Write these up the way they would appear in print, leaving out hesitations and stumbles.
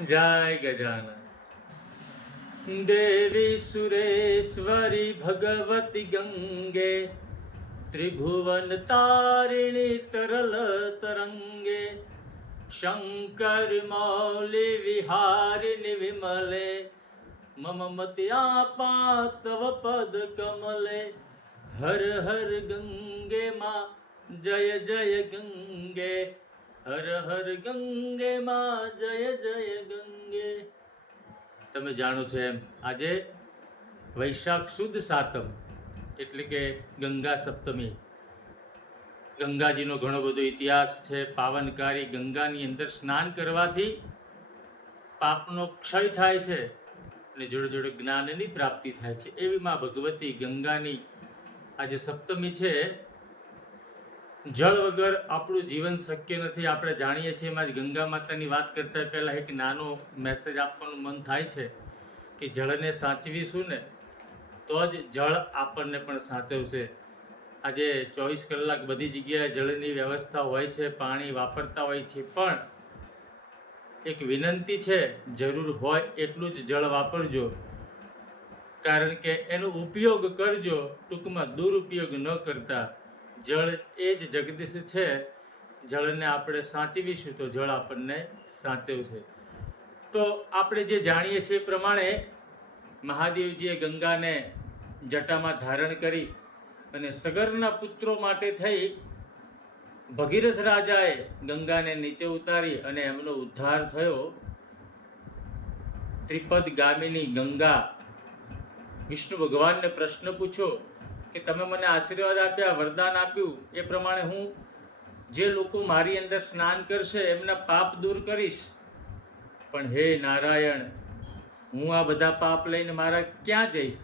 जय गजानन। देवी सुरेश्वरी भगवती गंगे, त्रिभुवन तारिणी तरल तरंगे, शंकर मौली विहारिणि विमले, मम मत्यापा तव पद कमले। हर हर गंगे माँ जय जय गंगे, हर हर गंगे माँ जय जय गंगे। તમે જાણો છો એમ આજે વૈશાખ સુદ સાતમ એટલે કે ગંગા સપ્તમી. ગંગાજીનો ઘણો બધો ઇતિહાસ છે. પાવનકારી ગંગાની અંદર સ્નાન કરવાથી પાપનો ક્ષય થાય છે અને જોડે જોડે જ્ઞાનની પ્રાપ્તિ થાય છે. એવી માં ભગવતી ગંગાની આજે સપ્તમી છે. જળ વગર આપણું જીવન શક્ય નથી. આપણે જાણીએ છીએ. એમાં ગંગા માતાની વાત કરતા પહેલા એક નાનો મેસેજ આપવાનું મન થાય છે કે જળને સાચવીશું ને તો જ જળ આપણને પણ સાચવશે. આજે 24 કલાક બધી જગ્યાએ જળની વ્યવસ્થા હોય છે, પાણી વાપરતા હોય છે, પણ એક વિનંતી છે, જરૂર હોય એટલું જ જળ વાપરજો, કારણ કે એનો ઉપયોગ કરજો, ટૂંકમાં દુરુપયોગ ન કરતા. જળ એ જ જગદીશ છે. જળને આપણે સાચવીશું તો જળ આપણને સાચવશે. તો આપણે જે જાણીએ છીએ એ પ્રમાણે મહાદેવજીએ ગંગાને જટામાં ધારણ કરી અને સગરના પુત્રો માટે થઈ ભગીરથ રાજાએ ગંગાને નીચે ઉતારી અને એમનો ઉદ્ધાર થયો. ત્રિપદ ગામિની ગંગા વિષ્ણુ ભગવાનને પ્રશ્ન પૂછ્યો કે તમે મને આશીર્વાદ આપ્યા, વરદાન આપ્યું, એ પ્રમાણે હું જે લોકો મારી અંદર સ્નાન કરશે એમના પાપ દૂર કરીશ, પણ હે નારાયણ, હું આ બધા પાપ લઈને મારા ક્યાં જઈશ?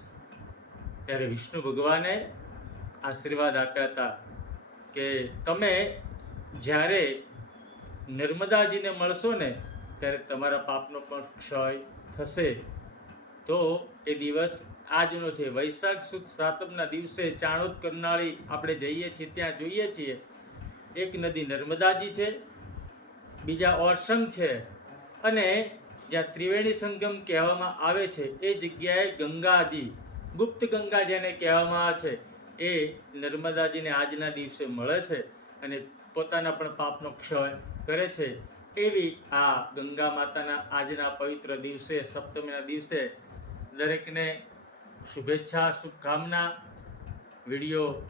ત્યારે વિષ્ણુ ભગવાને આશીર્વાદ આપ્યા હતા કે તમે જ્યારે નર્મદાજીને મળશો ને ત્યારે તમારા પાપનો પણ ક્ષય થશે. તો એ દિવસ આજનો છે. વૈશાખ સુદ સાતમના દિવસે ચાણોદ કરનાળી આપણે જઈએ છીએ, ત્યાં જોઈએ છીએ એક નદી નર્મદાજી છે, બીજા ઓરસંગ છે, અને જ્યાં ત્રિવેણી સંગમ કહેવામાં આવે છે એ જગ્યાએ ગંગાજી, ગુપ્ત ગંગા જેને કહેવામાં આવે છે, એ નર્મદાજીને આજના દિવસે મળે છે અને પોતાના પણ પાપનો ક્ષય કરે છે. એવી આ ગંગા માતાના આજના પવિત્ર દિવસે, સપ્તમીના દિવસે દરેકને શુભેચ્છા, શુભકામના. વિડીયો